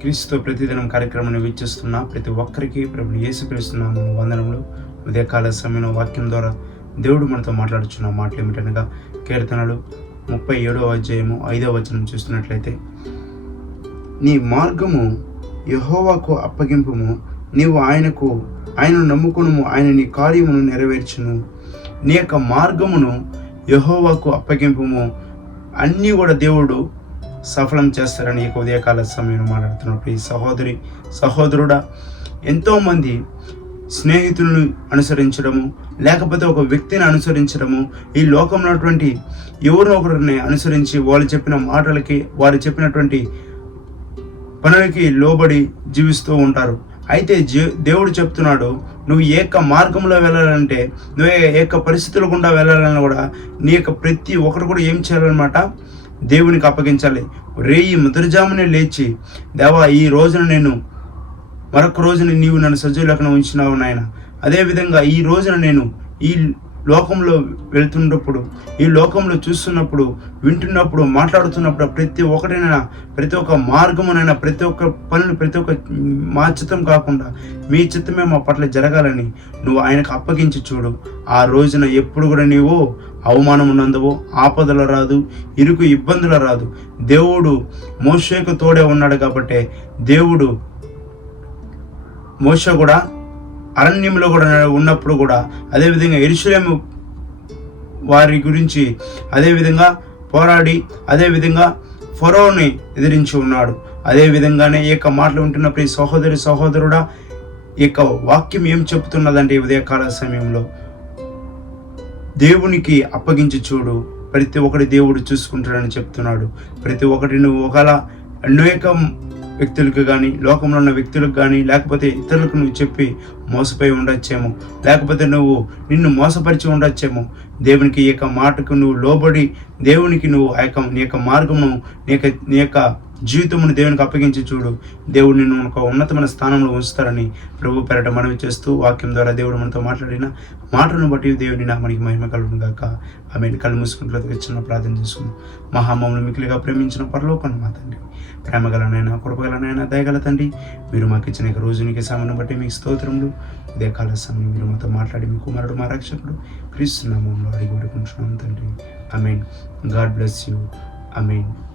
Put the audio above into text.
క్రీస్తుతో ప్రతిదినం కార్యక్రమాన్ని వీక్షిస్తున్న ప్రతి ఒక్కరికి ప్రభు యేసుక్రీస్తున్నాము వందనములు. ఉదయకాల సమయంలో వాక్యం ద్వారా దేవుడు మనతో మాట్లాడుచున్న మాటలు ఏమిటనగా కీర్తనలు ముప్పై ఏడవ అధ్యాయము ఐదవ వచనం చూస్తున్నట్లయితే నీ మార్గము యహోవాకు అప్పగింపుము నీవు ఆయనకు ఆయనను నమ్ముకును ఆయన నీ కార్యమును నెరవేర్చును. నీ యొక్క మార్గమును యహోవాకు అప్పగింపుము. అన్నీ కూడా దేవుడు సఫలం చేస్తారని ఈ ఉదయకాల సమయం మాట్లాడుతున్నప్పుడు ఈ సహోదరి సహోదరుడా ఎంతోమంది స్నేహితులను అనుసరించడము లేకపోతే ఒక వ్యక్తిని అనుసరించడము ఈ లోకంలో ఉన్నటువంటి ఎవరినో ఒకరిని అనుసరించి వాళ్ళు చెప్పిన మాటలకి వారు చెప్పినటువంటి పనులకి లోబడి జీవిస్తూ ఉంటారు. అయితే దేవుడు చెప్తున్నాడు నువ్వు ఏక మార్గంలో వెళ్ళాలంటే నువ్వు ఏ యొక్క పరిస్థితుల గుండా వెళ్ళాలన్నా కూడా నీ యొక్క ప్రతి ఒక్కరు కూడా ఏం చేయాలన్నమాట? దేవునికి అప్పగించాలి. రేయి ముద్రజామునే లేచి దేవా ఈ రోజున నేను మరొక రోజున నీవు నన్ను సజీవులకు ఉంచినావు నాయన. అదేవిధంగా ఈ రోజున నేను ఈ లోకంలో వెళ్తున్నప్పుడు ఈ లోకంలో చూస్తున్నప్పుడు వింటున్నప్పుడు మాట్లాడుతున్నప్పుడు ప్రతి ఒక్కటైనా ప్రతి ఒక్క మార్గమునైనా ప్రతి ఒక్క పనులు ప్రతి ఒక్క మా చిత్తం కాకుండా మీ చిత్తమే మా పట్ల జరగాలని నువ్వు ఆయనకు అప్పగించి చూడు. ఆ రోజున ఎప్పుడు కూడా నీవు అవమానం ఉన్నందువో ఆపదలు రాదు ఇరుకు ఇబ్బందులు రాదు. దేవుడు మోషేకు తోడే ఉన్నాడు కాబట్టే దేవుడు మోష కూడా అరణ్యంలో కూడా ఉన్నప్పుడు కూడా అదేవిధంగా ఎరుసలేము వారి గురించి అదేవిధంగా పోరాడి అదేవిధంగా ఫరోని ఎదిరించి ఉన్నాడు. అదేవిధంగానే ఈ యొక్క మాటలు ఉంటున్న ప్రతి సహోదరి సహోదరుడా ఈ యొక్క వాక్యం ఏం చెప్తున్నదంటే ఈ ఉదయకాల సమయంలో దేవునికి అప్పగించి చూడు ప్రతి ఒక్కటి దేవుడు చూసుకుంటాడని చెప్తున్నాడు. ప్రతి ఒక్కటి నువ్వు ఒకలా అనేక వ్యక్తులకు కానీ లోకంలో ఉన్న వ్యక్తులకు కానీ లేకపోతే ఇతరులకు నువ్వు చెప్పి మోసపోయి ఉండొచ్చేమో. లేకపోతే నువ్వు నిన్ను మోసపరిచి ఉండొచ్చేమో. దేవునికి ఈ యొక్క మాటకు నువ్వు లోబడి దేవునికి నువ్వు ఆ యొక్క నీ యొక్క మార్గము నీ యొక్క నీ యొక్క జీవితమును దేవునికి అప్పగించి చూడు. దేవుడు నిన్ను ఒక ఉన్నతమైన స్థానంలో ఉంచుతారని ప్రభు పెరట మనవి చేస్తూ వాక్యం ద్వారా దేవుడు మనతో మాట్లాడిన మాటలను బట్టి దేవుని నామనికి మహిమ కలుగును గాక. ఆమె కళ్ళు మూసుకుంటున్నది చిన్న ప్రార్థన చేసుకుందాం. మహామమును మిక్కిలిగా ప్రేమించిన పరలోకను మా తండ్రి. ప్రేమగలనైనా కృపగలనైనా దయగల తండ్రి మీరు మాకు ఇచ్చిన రోజునికి సమయం బట్టి మీకు స్తోత్రములు. ఇదే కాల సమయం మీరు మాతో మాట్లాడి మీ కుమారుడు మా రక్షకుడు క్రీస్తు నామంలో అడిగి వేడుకుంటున్నాం తండ్రి. Amen God bless you. Amen